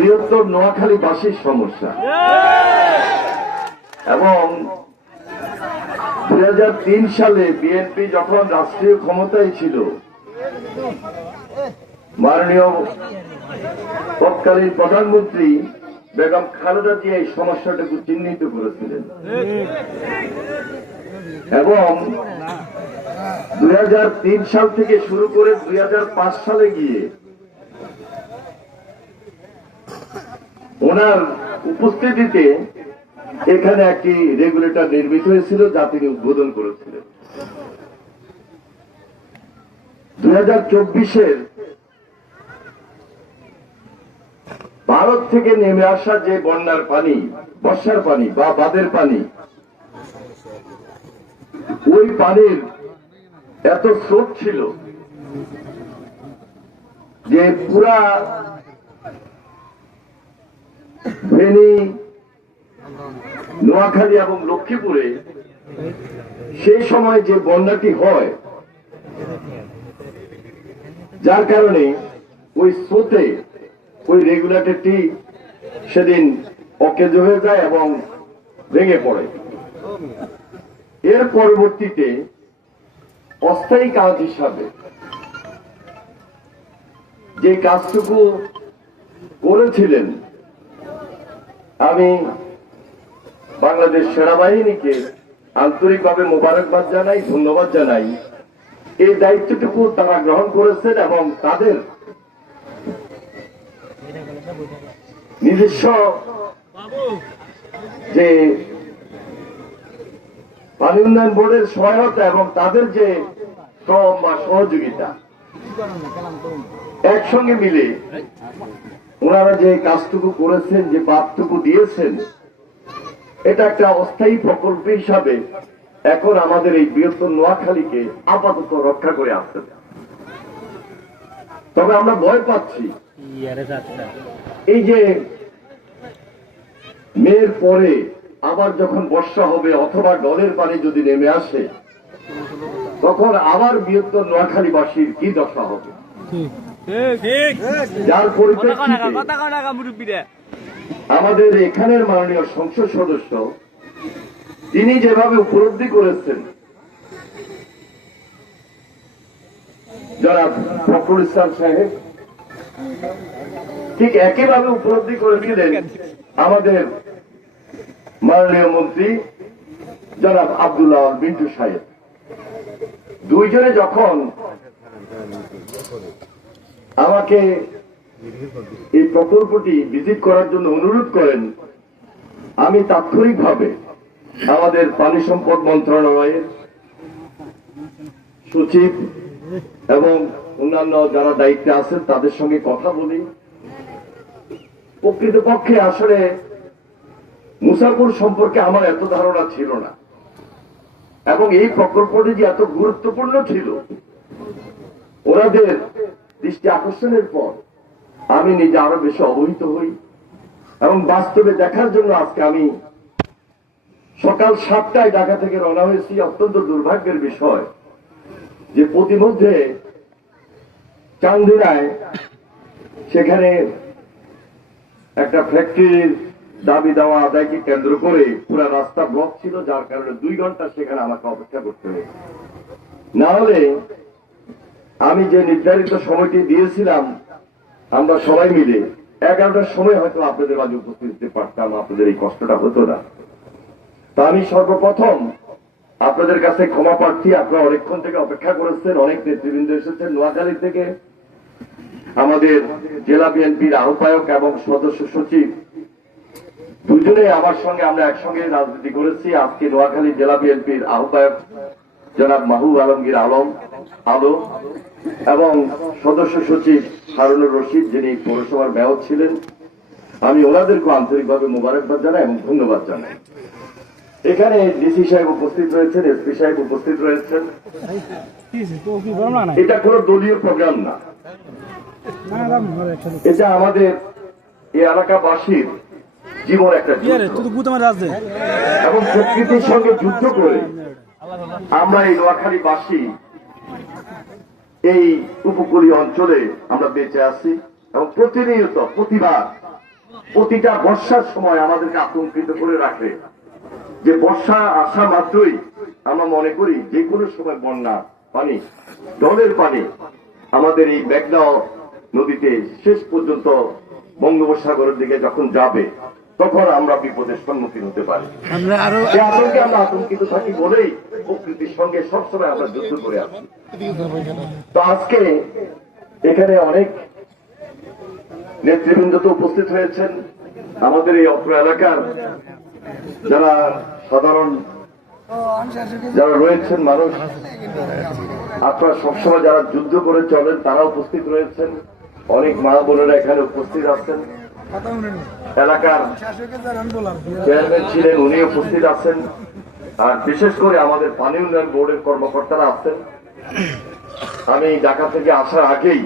বৃহত্তর নোয়াখালীবাসীর সমস্যা। এবং 2003 সালে বিএনপি যখন রাষ্ট্রীয় ক্ষমতায় ছিল, মাননীয় তৎকালীন প্রধানমন্ত্রী বেগম খালেদা জিয়া এই সমস্যাটাকে চিহ্নিত করেছিলেন এবং 2003 সাল থেকে শুরু করে 2005 সালে গিয়ে ওনার উপস্থিতিতে এখানে একটি রেগুলেটর নির্মিত হয়েছিল, যা তিনি উদ্বোধন করেছিলেন। 2024-এর ভারত থেকে নেমে আসা যে বন্যার পানি, বর্ষার পানি বা বাঁধের পানি, ওই পানির এত স্রোত ছিল যে পুরা ফেনী, নোয়াখালী এবং লক্ষ্মীপুরে সেই সময় যে বন্যাটি হয়, যার কারণে ওই স্রোতে ওই রেগুলেটরটি সেদিন অকেজ হয়ে যায় এবং ভেঙে পড়ে। এর পরবর্তীতে অস্থায়ী কাজ হিসাবে যে কাজটুকু করেছিলেন, আমি বাংলাদেশ সেনাবাহিনীকে আন্তরিকভাবে মোবারকবাদ জানাই, ধন্যবাদ জানাই। এই দায়িত্বটুকু তারা গ্রহণ করেছেন এবং তাদের নিজস্ব যে পানি উন্নয়ন বোর্ডের সহায়তা এবং তাদের যে শ্রম বা সহযোগিতা একসঙ্গে মিলে ওনারা যে কাজটুকু করেছেন, যে বাঁধটুকু দিয়েছেন, এটা একটা অস্থায়ী প্রকল্প হিসাবে এখন আমাদের এই বৃহত্তর নোয়াখালীকে আপাতত রক্ষা করে আসতে। তবে আমরা ভয় পাচ্ছি এই যে মের পরে আবার যখন বর্ষা হবে অথবা ডলের পানি যদি নেমে আসে, তখন আবার বৃহত্তর নোয়াখালীবাসীর কি দশা হবে। যার পরিপ্রেক্ষিতে আমাদের এখানের মাননীয় সংসদ সদস্য তিনি যেভাবে উপলব্ধি করেছেন, জনাব ফখরুল ইসলাম সাহেব ঠিক একইভাবে উপলব্ধি করেছিলেন আমাদের মাননীয় মন্ত্রী জনাব আব্দুল্লাহ বিন্টু সাহেব। দুইজনে যখন আমাকে এই প্রকল্পটি ভিজিট করার জন্য অনুরোধ করেন, আমি তাৎক্ষণিকভাবে আমাদের পানি সম্পদ মন্ত্রণালয়ের সচিব এবং অন্যান্য যারা দায়িত্বে আছেন তাদের সঙ্গে কথা বলি। প্রকৃতপক্ষে আসলে মুসাপুর সম্পর্কে আমার এত ধারণা ছিল না এবং এই প্রকল্পটি যে এত গুরুত্বপূর্ণ ছিল, ওনাদের দৃষ্টি আকর্ষণের পর আমি নিজে আরো বেশি অবহিত হই এবং বাস্তবে দেখার জন্য আজকে আমি সকাল 7টায় ঢাকা থেকে রওনা হয়েছি। অত্যন্ত দুর্ভাগ্যের বিষয় যে প্রতিমধ্যে চান্দিনায় সেখানে একটা ফ্যাক্টরির দাবি দেওয়া আদায়কে কেন্দ্র করে পুরো রাস্তা ব্লক ছিল, যার কারণে 2 ঘন্টা সেখানে আমাকে অপেক্ষা করতে হয়েছে। না হলে আমি যে নির্ধারিত সময়টি দিয়েছিলাম, আমরা সবাই মিলে 11টার সময় হয়তো আপনাদের মাঝে উপস্থিত হতে পারতাম, আপনাদের এই কষ্টটা হতো না। তা আমি সর্বপ্রথম আপনাদের কাছে ক্ষমা প্রার্থী। আপনারা অনেকক্ষণ থেকে অপেক্ষা করেছেন, অনেক নেতৃবৃন্দ এসেছেন নোয়াখালী থেকে। আমাদের জেলা বিএনপির আহ্বায়ক এবং সদস্য সচিব দুজনে আমার সঙ্গে, আমরা একসঙ্গে রাজনীতি করেছি। আজকে নোয়াখালী জেলা বিএনপির আহ্বায়ক জনাব মাহবুব আলমগীর আলো এবং সদস্য সচিব হারুনুর রশিদ, যিনি পৌরসভার মেয়র ছিলেন, আমি ওনাদেরকে আন্তরিকভাবে মোবারকবাদ জানাই এবং ধন্যবাদ জানাই। এখানে ডিসি সাহেব উপস্থিত রয়েছেন, এসপি সাহেব উপস্থিত রয়েছেন। এটা কোন দলীয় প্রোগ্রাম না, এটা আমাদের এই এলাকাবাসীর জীবন একটা এবং প্রকৃতির সঙ্গে যুদ্ধ করে আমরা এই নোয়াখালীবাসী এই উপকূলীয় অঞ্চলে আমরা বেঁচে আছি এবং প্রতিনিয়ত প্রতিবার প্রতিটা বর্ষার সময় আমাদেরকে আতঙ্কিত করে রাখে, যে বর্ষা আসা মাত্রই আমরা মনে করি যে কোনো সময় বন্যা পানি, জলের পানি আমাদের এই মেঘনা নদীতে শেষ পর্যন্ত বঙ্গোপসাগরের দিকে যখন যাবে তখন আমরা বিপদের সম্মুখীন হতে পারি। এই আতঙ্কে আমরা আতঙ্কিত থাকি বলেই প্রকৃতির সঙ্গে সবসময় আমরা যুদ্ধ করে আছি। তো আজকে এখানে অনেক নেতৃবৃন্দ তো উপস্থিত হয়েছেন, আমাদের এই অত্র এলাকার যারা সাধারণ যারা রয়েছেন মানুষ, আপনারা সবসময় যারা যুদ্ধ করে চলেন তারা উপস্থিত রয়েছেন, অনেক মা বোনেরা এখানে উপস্থিত আছেন, এলাকার চেয়ারম্যান ছিলেন উনি উপস্থিত আছেন, আর বিশেষ করে আমাদের পানি উন্নয়ন বোর্ডের কর্মকর্তারা আছেন। আমি ঢাকা থেকে আসার আগেই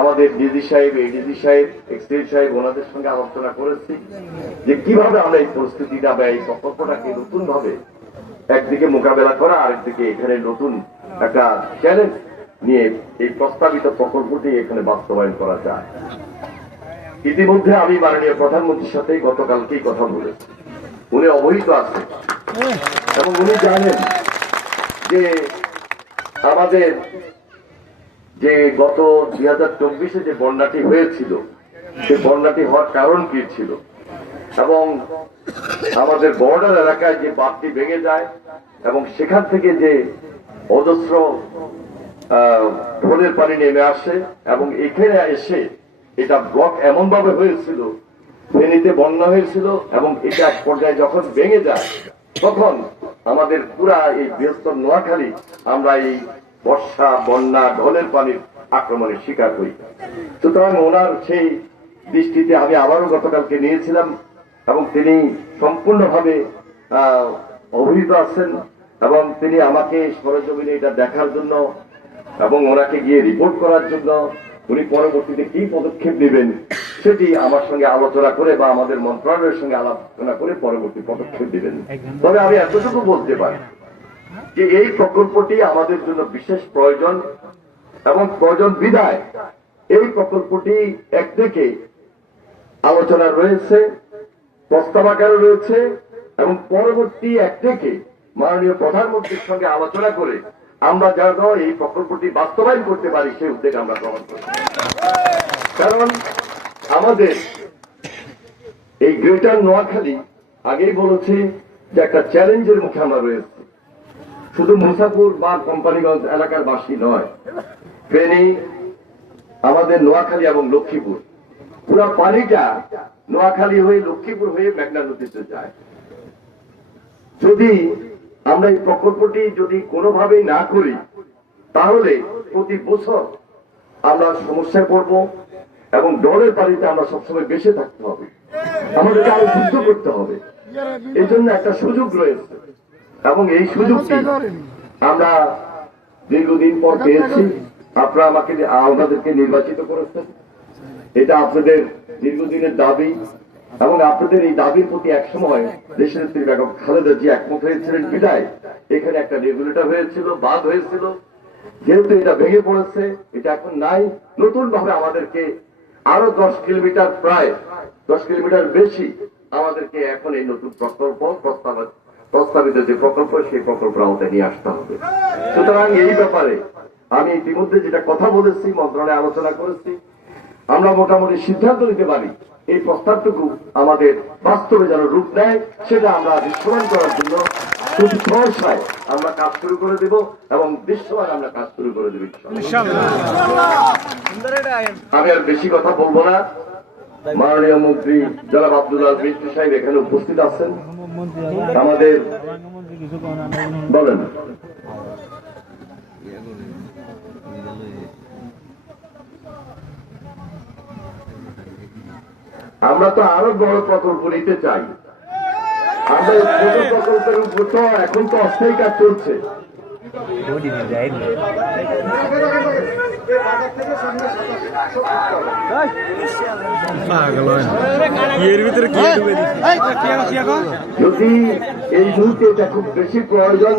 আমাদের ডিজি সাহেব, এডিজি সাহেব, এক্সিডেন্ট সাহেব ওনাদের সঙ্গে আলোচনা করেছি যে কিভাবে আমরা এই পরিস্থিতিটা বা এই প্রকল্পটাকে নতুন ভাবে একদিকে মোকাবেলা করা, আরেকদিকে এখানে নতুন একটা চ্যালেঞ্জ নিয়ে এই প্রস্তাবিত প্রকল্পটি এখানে বাস্তবায়ন করা যায়। ইতিমধ্যে আমি মাননীয় প্রধানমন্ত্রীর সাথে গতকালকেই কথা বলেছি, উনি অবহিত আছেন এবং উনি জানেন যে আমাদের যে গত 2024-এ যে বন্যাটি হয়েছিল সেই বন্যাটি হওয়ার কারণ কি ছিল এবং আমাদের বর্ডার এলাকায় যে বাঁধটি ভেঙে যায় এবং সেখান থেকে যে অজস্র ঢোলের পানি নেমে আসে এবং এখানে এসে এটা ব্লক এমন ভাবে হয়েছিল, ফেনীতে বন্যা হয়েছিল এবং এটা এক পর্যায়ে যখন ভেঙে যায় তখন আমাদের পুরা এই বৃহত্তর নোয়াখালী আমরা এই বর্ষা, বন্যা, ঢলের পানির আক্রমণের শিকার হই। সুতরাং ওনার সেই দৃষ্টিতে আমি আবারও গতকালকে নিয়েছিলাম এবং তিনি সম্পূর্ণভাবে অবহিত আছেন এবং তিনি আমাকে সরেজমিনে এটা দেখার জন্য এবং ওনাকে গিয়ে রিপোর্ট করার জন্য উনি পরবর্তীতে কি পদক্ষেপ নেবেন সেটি আমার সঙ্গে আলোচনা করে বা আমাদের মন্ত্রণালয়ের সঙ্গে আলোচনা করে পরবর্তী পদক্ষেপ দিবেন। তবে আমি এতটুকু বলতে পারি যে এই প্রকল্পটি আমাদের জন্য বিশেষ প্রয়োজন এবং প্রয়োজন বিধায় এই প্রকল্পটি একদিকে আলোচনা রয়েছে, প্রস্তাব আকারে রয়েছে এবং পরবর্তী একদিকে মাননীয় প্রধানমন্ত্রীর সঙ্গে আলোচনা করে আমরা যেন এই প্রকল্পটি বাস্তবায়ন করতে পারি সেই উদ্যোগ আমরা গ্রহণ করি। কারণ আমাদের এই গ্রেটার নোয়াখালী আগেই বলেছি যে একটা চ্যালেঞ্জের মুখে আমরা রয়েছি। শুধু মুসাফুর বা কোম্পানিগঞ্জ এলাকার বাসী নয়, ফেনী, আমাদের নোয়াখালী এবং লক্ষ্মীপুর, পুরো পানিটা নোয়াখালী হয়ে লক্ষ্মীপুর হয়ে মেঘনা নদীতে যায়। যদি আমরা এই প্রকল্পটি যদি কোনোভাবেই না করি তাহলে প্রতি বছর আমরা সমস্যায় পড়ব এবং ডলের পানিতে আমরা সবসময় বেঁচে থাকতে হবে, আমাদেরকে আরো যুদ্ধ করতে হবে। এই জন্য একটা সুযোগ রয়েছে এবং এই সুযোগটি আমরা দীর্ঘদিন পর পেয়েছি। আপনারা আমাদেরকে নির্বাচিত করেছেন, এটা আপনাদের দীর্ঘদিনের দাবি এবং আপনাদের এই দাবির প্রতি একসময় দেশের নেত্রী বেগম খালেদা জিয়া একমত হয়েছিলেন বিদায় এখানে একটা রেগুলেটর হয়েছিল, বাঁধ হয়েছিল। যেহেতু এটা ভেঙে পড়েছে, এটা এখন নাই, নতুন ভাবে আমাদেরকে আরো 10 কিলোমিটার, প্রায় 10 কিলোমিটার বেশি আমাদেরকে এখন এই নতুন প্রকল্প প্রস্তাবিত যে প্রকল্প সেই প্রকল্পের আওতায় নিয়ে আসতে হবে। সুতরাং এই ব্যাপারে আমি ইতিমধ্যে যেটা কথা বলেছি, মন্ত্রণালয়ে আলোচনা করেছি, আমরা মোটামুটি সিদ্ধান্ত নিতে পারি এই প্রস্তাবটুকু আমাদের বাস্তবে যেন রূপ নেয় সেটা আমরা দৃশ্যমান করার জন্য খুব সহসায় আমরা কাজ শুরু করে দেব এবং দৃশ্যমান আমরা কাজ শুরু করে দেব। আমি আর বেশি কথা বলবো না। মাননীয় মন্ত্রী জনাব আব্দুল্লাহ মিন্টু সাহেব এখানে উপস্থিত আছেন। আমাদের বলেন, আমরা তো আরো বড় প্রকল্প নিতে চাই। আমরা ছোট প্রকল্পের উপর তো এখন তো অস্থায়ী কাজ চলছে। যদি এই মুহূর্তে এটা খুব বেশি প্রয়োজন,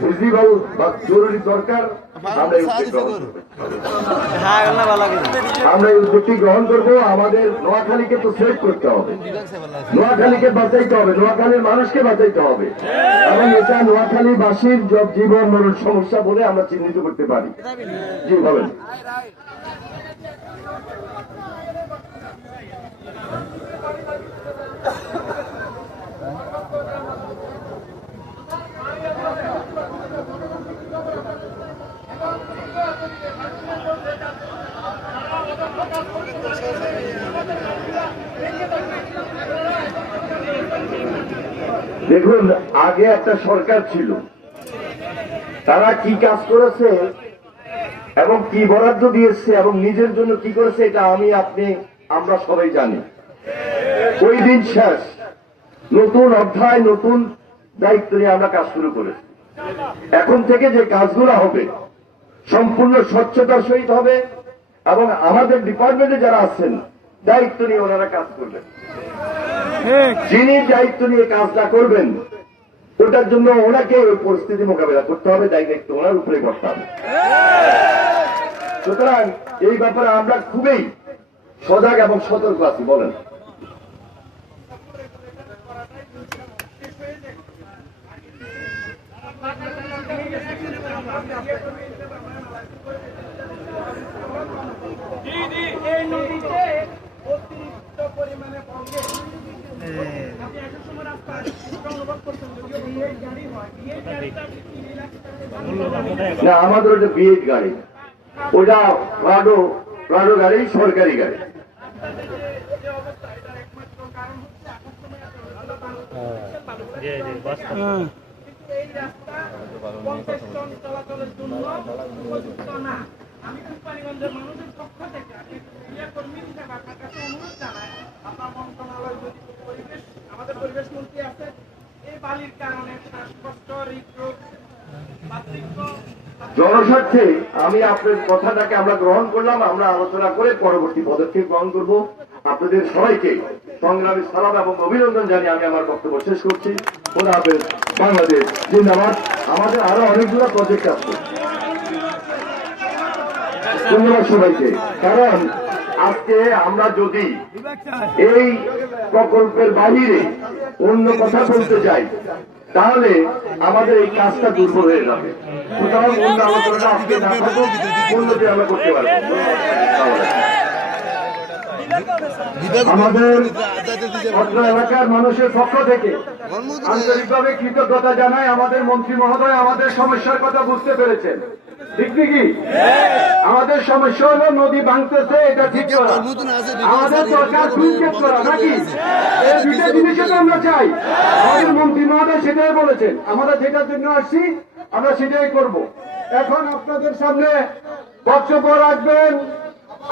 ফিজিবল বা জরুরি দরকার, আমরা এই উদ্যোগ গ্রহণ করব। আমরা এই উদ্যোগটি গ্রহণ করবো। আমাদের নোয়াখালীকে তো সেভ করতে হবে, নোয়াখালীকে বাঁচাইতে হবে, নোয়াখালীর মানুষকে বাঁচাইতে হবে, এবং এটা নোয়াখালীবাসীর জীবন মরণ সমস্যা বলে আমরা চিহ্নিত করতে পারি। জি বলেন। দেখুন, আগে একটা সরকার ছিল, তারা কি কাজ করেছে এবং কি বরাদ্দ দিয়েছে এবং নিজের জন্য কি করেছে এটা আমি আপনি আমরা সবাই জানি। ওই দিন শেষ, নতুন অধ্যায়, নতুন দায়িত্ব নিয়ে আমরা কাজ শুরু করেছি। এখন থেকে যে কাজগুলো হবে সম্পূর্ণ স্বচ্ছতার সহিত হবে এবং আমাদের ডিপার্টমেন্টে যারা আছেন দায়িত্ব নিয়ে ওনারা কাজ করবেন। যিনি দায়িত্ব নিয়ে কাজটা করবেন ওটার জন্য ওনাকে ওই পরিস্থিতি মোকাবেলা করতে হবে, দায়িত্ব ওনার উপরে করতে হবে। সুতরাং এই ব্যাপারে আমরা খুবই সজাগ এবং সতর্ক আছি। বলেন। না, আমাদের ওটা বিএড গাড়ি, ওটা প্রাডো গাড়ি, সরকারি গাড়ি। আমি কোম্পানিগঞ্জের মানুষের পক্ষ থেকে কর্মী হিসেবে আপনার কাছে অনুরোধ জানাই, আপনার মন্ত্রণালয় যদি আমাদের পরিবেশ মন্ত্রী আছে, এই বালির কারণে শ্বাসকষ্ট, হৃদরোগ, জনস্বার্থে আমি আপনার কথাটাকে আমরা গ্রহণ করলাম। আমরা আলোচনা করে পরবর্তী পদক্ষেপ গ্রহণ করব। আপনাদের সবাইকে সংগ্রামী সালাম এবং অভিনন্দন জানিয়ে আমি আমার বক্তব্য শেষ করছি। খোদা হাফেজ। বাংলাদেশ জিন্দাবাদ। আমাদের আরো অনেকগুলো প্রজেক্ট আছে। ধন্যবাদ সবাইকে। কারণ আজকে আমরা যদি এই প্রকল্পের বাহিরে অন্য কথা বলতে যাই তাহলে আমাদের এই কাজটা দুর্বল হয়ে যাবে। সুতরাং অন্য আলোচনাটা আজকে না থাকুক, অন্যটি আমরা করতে পারবো। আমাদের অত্র এলাকার মানুষের পক্ষ থেকে আন্তরিকভাবে কৃতজ্ঞতা জানাই। আমাদের মন্ত্রী মহোদয় আমাদের সমস্যার কথা বুঝতে পেরেছেন। ঠিক কি? আমাদের সমস্যা হলো নদী ভাঙতেছে, এটা ঠিক করা। আমাদের সরকার সুইচেট করা নাকি? এই দুইটা জিনিসই তো আমরা চাই। আমাদের মন্ত্রী মহোদয় সেটাই বলেছেন। আমরা যেটার জন্য আসছি আমরা সেটাই করব। এখন আপনাদের সামনে বক্তব্য রাখবেন